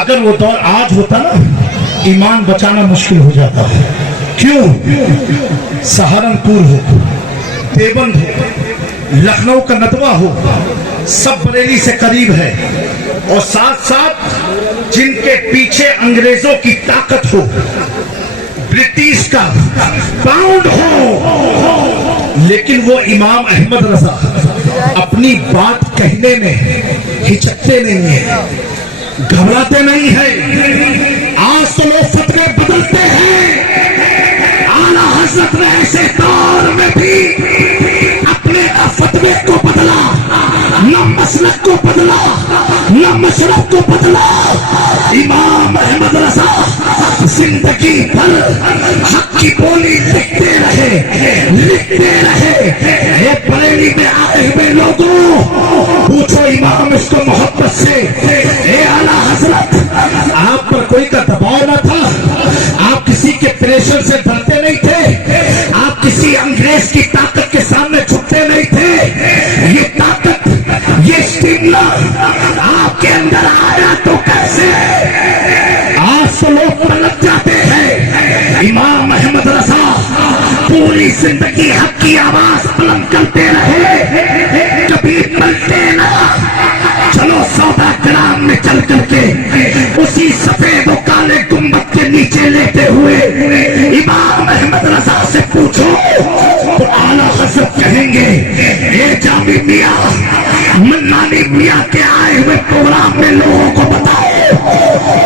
اگر وہ دور آج ہوتا نا ایمان بچانا مشکل ہو جاتا ہے. کیوں؟ سہارنپور ہو، دیوبند ہو، لکھنؤ کا ندوہ ہو، سب بریلی سے قریب ہے، اور ساتھ ساتھ جن کے پیچھے انگریزوں کی طاقت ہو، برٹش کا پاؤنڈ ہو، لیکن وہ امام احمد رضا اپنی بات کہنے میں ہچکتے نہیں ہیں، گھبراتے نہیں ہیں. آج تو لوگ فتوے بدلتے ہیں، اعلیٰ حضرت نے ایسے دور میں بھی اپنے نہ فتوے کو بدلا، نہ مسلک کو بدلا، نہ مشرب کو بدلا. امام احمد رضا زندگی بھر حق کی بولی لکھتے رہے، لکھتے رہے. اے بریلی میں آئے ہوئے لوگوں، پوچھو امام اس کو محبت سے، اے اعلیٰ حضرت آپ پر کوئی کا دباؤ نہ تھا، آپ کسی کے پریشر سے ڈرتے نہیں تھے، آپ کسی انگریز کی طاقت کے سامنے جھکتے نہیں تھے. یہ طاقت، یہ اسٹیمنا آپ کے اندر آیا تو کیسے؟ آج تو لوگ پلٹ جاتے ہیں. امام احمد رضا پوری زندگی حق کی آواز بلند کرتے رہے، کبھی پلٹے نہ. چلو سودا کرام میں چل کر کے اسی سفید و کالے گنبد کے نیچے لیتے ہوئے امام احمد رضا سے پوچھو تو اعلیٰ حضرت کہیں گے اے جامی میاں، منانی میاں کے آئے ہوئے پروگرام میں لوگوں کو بتاؤ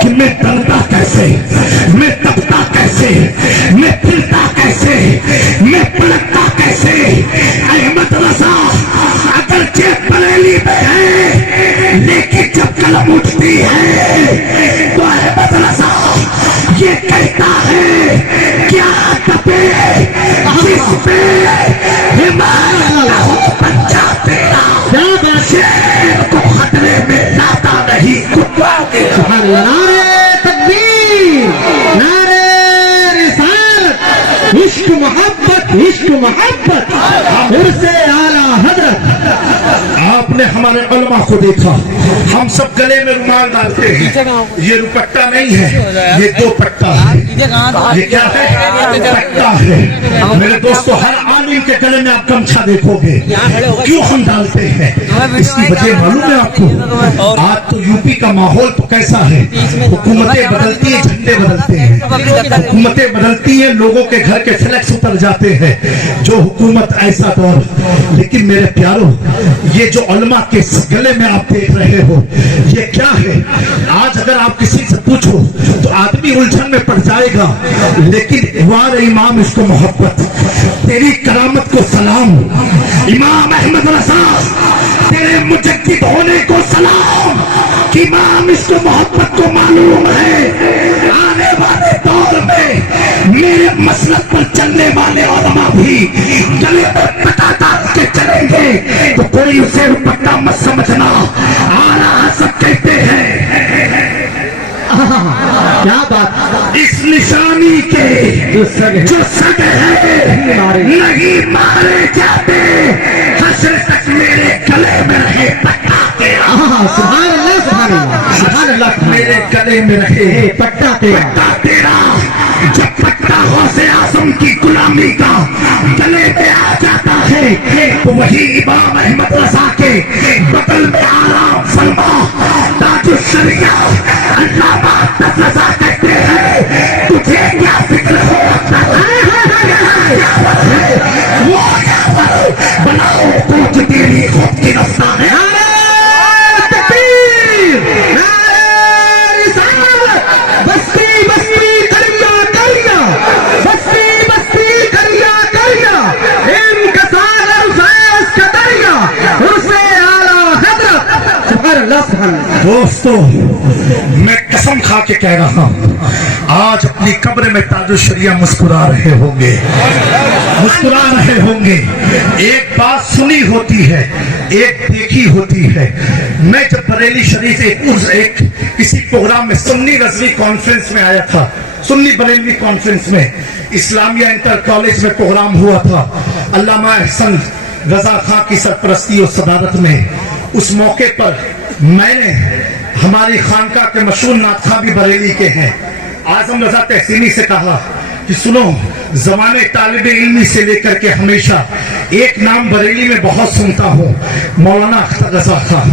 کہ میں ڈرتا کیسے، میں تپتا کیسے، میں پھرتا کیسے، میں پلٹتا کیسے. احمد رضا اگرچہ بریلی میں ہے، لیکن جب قلم اٹھتی ہے تو احمد رضا یہ کہتا ہے کیا تپے جس پہ ہمارا ہو بچہ تیرا، شیر کو خطرے میں لاتا نہیں کتا تیرا. نعرہ تکبیر، نعرہ رسالت، عشق محبت، عشق محبت، عرص اعلیٰ حضرت. آپ نے ہمارے علماء کو دیکھا، ہم سب گلے میں رومال ڈالتے ہیں. یہ دوپٹہ نہیں ہے، یہ دو پٹا ہے. یہ کیا ہے؟ پٹا ہے. میرے دوستو، ہر عالم کے گلے میں آپ گمچھا دیکھو گے. کیوں ہم ڈالتے ہیں؟ اس کی وجہ معلوم ہے آپ کو؟ آج تو یو پی کا ماحول تو کیسا ہے، حکومتیں بدلتی ہیں، جھنڈے بدلتے ہیں، حکومتیں بدلتی ہیں، لوگوں کے گھر کے فلیکس اتر جاتے ہیں. جو حکومت ایسا دور. لیکن میرے پیاروں، یہ جو علماء کے گلے میں آپ دیکھ رہے ہو یہ کیا ہے؟ آج اگر آپ کسی سے پوچھو تو آدمی الجھن میں پڑ جائے گا، لیکن وار امام اس کو محبت، تیری کرامت کو سلام. امام احمد رضا تیرے مجدد ہونے کو سلام. امام اس کو محبت کو معلوم ہے آنے والے دور میں میرے مسلک پر چلنے والے علماء بھی گلے میں پٹا ڈال کے چلیں گے تو کوئی اسے پٹا مت سمجھنا. اعلیٰ حضرت کہتے ہیں کیا بات، اس نشانی کے جو سگ ہے نہیں مارے جاتے، حشر تک میرے گلے میں رہے پٹا تیرا. سبحان اللہ، سبحان اللہ، سبحان اللہ. میرے گلے میں رہے پٹا تیرا، پٹا تیرا. جب پٹا غوث اعظم کی غلامی کا گلے میں آ جاتا ہے تو وہی امام احمد رضا کے بغل میں آرام فرما تاج الشریعہ علامہ احمد رضا کہتے ہیں تجھے کیا فکر ہو وہ بناؤ کچھ تیری خود کی رفتار ہے. دوستو، میں قسم کھا کے کہہ رہا ہوں آج اپنی قبر میں تاج الشریعہ مسکرا رہے ہوں گے، مسکرا رہے ہوں گے. ایک بات سنی ہوتی ہے، ایک دیکھی ہوتی ہے. میں جب بریلی شریف ایک کسی پروگرام میں سنی رضوی کانفرنس میں آیا تھا، سنی بریلوی کانفرنس میں اسلامیہ انٹر کالج میں پروگرام ہوا تھا علامہ احسن رضا خان کی سرپرستی اور صدارت میں. اس موقع پر میں نے ہماری خانقاہ کے مشہور نعت بھی بریلی کے ہیں. اعظم رضا تحسینی سے کہا کہ سنو، زمانے طالب علمی سے لے کر کے ہمیشہ ایک نام بریلی میں بہت سنتا ہوں، مولانا اختر رضا خان.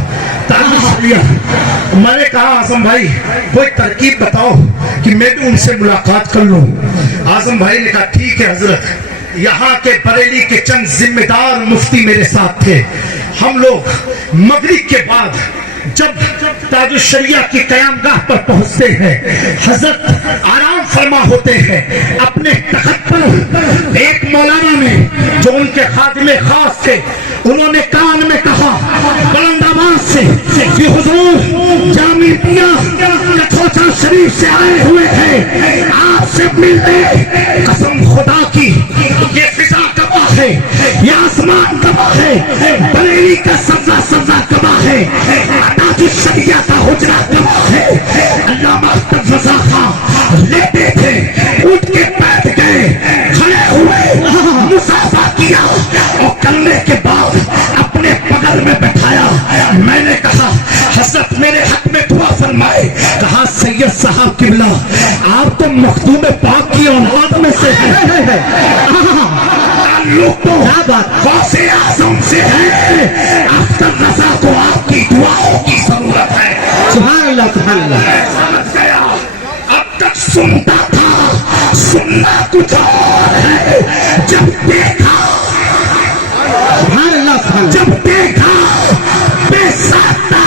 میں نے کہا اعظم بھائی کوئی ترکیب بتاؤ کہ میں بھی ان سے ملاقات کر لوں. اعظم بھائی نے کہا ٹھیک ہے حضرت. یہاں کے بریلی کے چند ذمہ دار مفتی میرے ساتھ تھے. ہم لوگ مغرب کے بعد جب تاج الشریعہ کی قیام گاہ پر پہنچتے ہیں، حضرت آرام فرما ہوتے ہیں اپنے تخت پر. ایک مولانا نے جو ان کے خادم خاص تھے، انہوں نے کان میں کہا بلند آواز سے کہ حضور جامعہ کٹھوچا شریف سے آئے ہوئے ہیں، آپ سے ملنے. قسم خدا کی یہ فضا گواہ ہے، یہ آسمان گواہ ہے، بریلی کا سبزہ سبزہ گواہ ہے، تاج الشریعہ کا حجرہ گواہ ہے. علامہ اختر رضا خان لیتے تھے، اٹھ کے بیٹھ گئے، کھڑے ہوئے، مصافحہ کیا اور کرنے کے بعد اپنے بغل میں بٹھایا. میں نے کہا حضرت میرے حق میں دعا فرمائے. کہا سید صاحب قبلہ آپ تو مخدوم پاک کی اولاد میں سے ہیں، لوگ تو غوث اعظم سے ہے. اختر رضا کو آپ کی دعاؤں کی ضرورت ہے. سبحان اللہ سبحان اللہ. سمجھ گیا. اب تک سنتا تھا، سننا کچھ اور ہے. جب دیکھا، سبحان اللہ سبحان اللہ. جب دیکھا بے ساختہ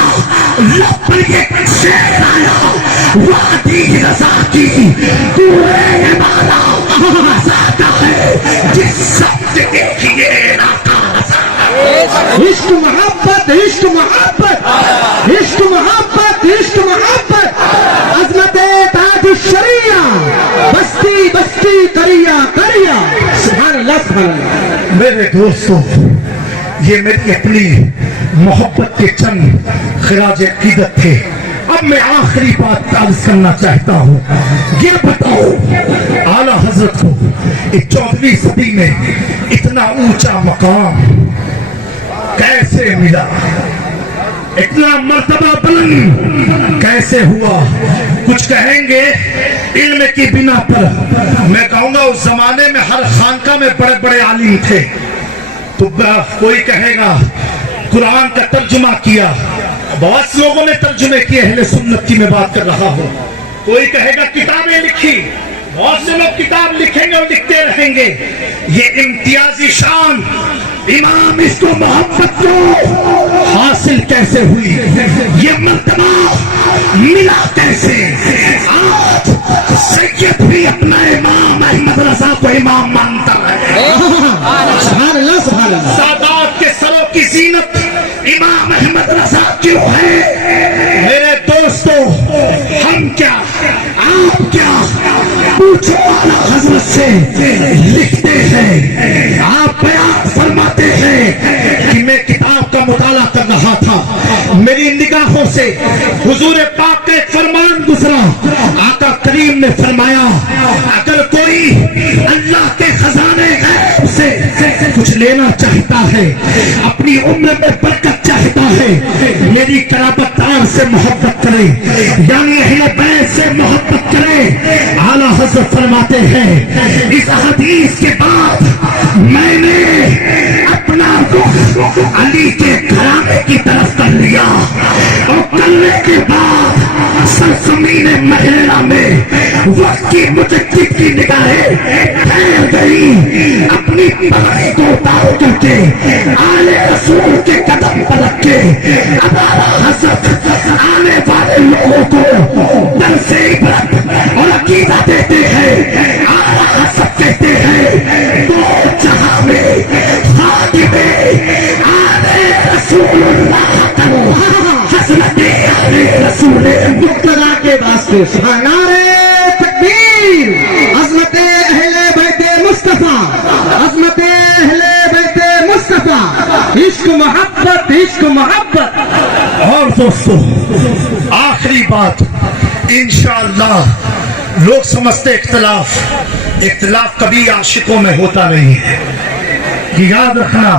لب پر ایک شعر آیا، وادی رضا کی پورے بالا آزادہ ہے، جس سمت دیکھیے راکا رضا. عشق محبت عشق محبت عشق محبت عشق محبت. عظمت تاج الشریعہ بستی بستی کریا کریا. سبحان اللہ سبحان اللہ. میرے دوستو، یہ میری اپنی محبت کے چند خراج عقیدت تھے. اب میں آخری بات عرض کرنا چاہتا ہوں. یہ بتاؤ اعلیٰ حضرت کو اس 14ویں صدی میں اتنا اونچا مقام کیسے ملا، اتنا مرتبہ بلند کیسے ہوا؟ کچھ کہیں گے علم کی بنا پر. میں کہوں گا اس زمانے میں ہر خانقاہ میں بڑے بڑے عالم تھے. تو کوئی کہے گا قرآن کا ترجمہ کیا، بہت سے لوگوں نے ترجمے کیے، اہل سنت کی میں بات کر رہا ہوں. کوئی کہے گا کتابیں لکھی، بہت سے لوگ کتاب لکھیں گے اور لکھتے رہیں گے. یہ امتیازی شان امام اس کو محبت کو حاصل کیسے ہوئی، یہ مرتبہ ملا کیسے؟ آج سید بھی اپنا امام احمد رضا کو امام مانتا ہے. سبحان اللہ سبحان اللہ. سادات کے سروں کی زینت امام احمد رضا کیوں ہے؟ میرے دوستو، ہم کیا، آپ کیا، پوچھو اعلیٰ حضرت سے. لکھتے ہیں، آپ بیان فرماتے ہیں کہ میں کتاب کا مطالعہ کر رہا تھا، میری نگاہوں سے حضور پاک کا ایک فرمان گزرا. آقا کریم نے فرمایا اگر کوئی اللہ کے خزانے غیب سے کچھ لینا چاہتا ہے، اپنی عمر میں برکت چاہتا ہے، میری قرابت دار سے محبت کرے، یعنی اہل بیت سے محبت کرے. اعلیٰ حضرت فرماتے ہیں اس حدیث کے بعد میں نے اپنا رخ علی کے گھرانے کی طرف کر لیا، اور کرنے کے بعد سرزمین مہیرہ میں وقت کی مجدد کی نگاہیں ٹھہر گئی. اپنی پگڑی کو اتار کر کے آلے رسول کے قدم پر رکھ کے اب اعلیٰ حضرت آنے والے لوگوں کو درس عبرت اور عقیدہ دیتے ہیں. اعلیٰ حضرت کہتے ہیں دو جہاں میں خادم آلے رسول اللہ کرو، حضرت آلے رسول مقتدا کے واسطے نعرہ تکبیر. عظمت اہل بیت مصطفیٰ، عظمت اہل بیت مصطفیٰ. عشق محبت عشق محبت. اور دوستو، آخری بات انشاءاللہ، لوگ سمجھتے اختلاف کبھی عاشقوں میں ہوتا نہیں ہے. یاد رکھنا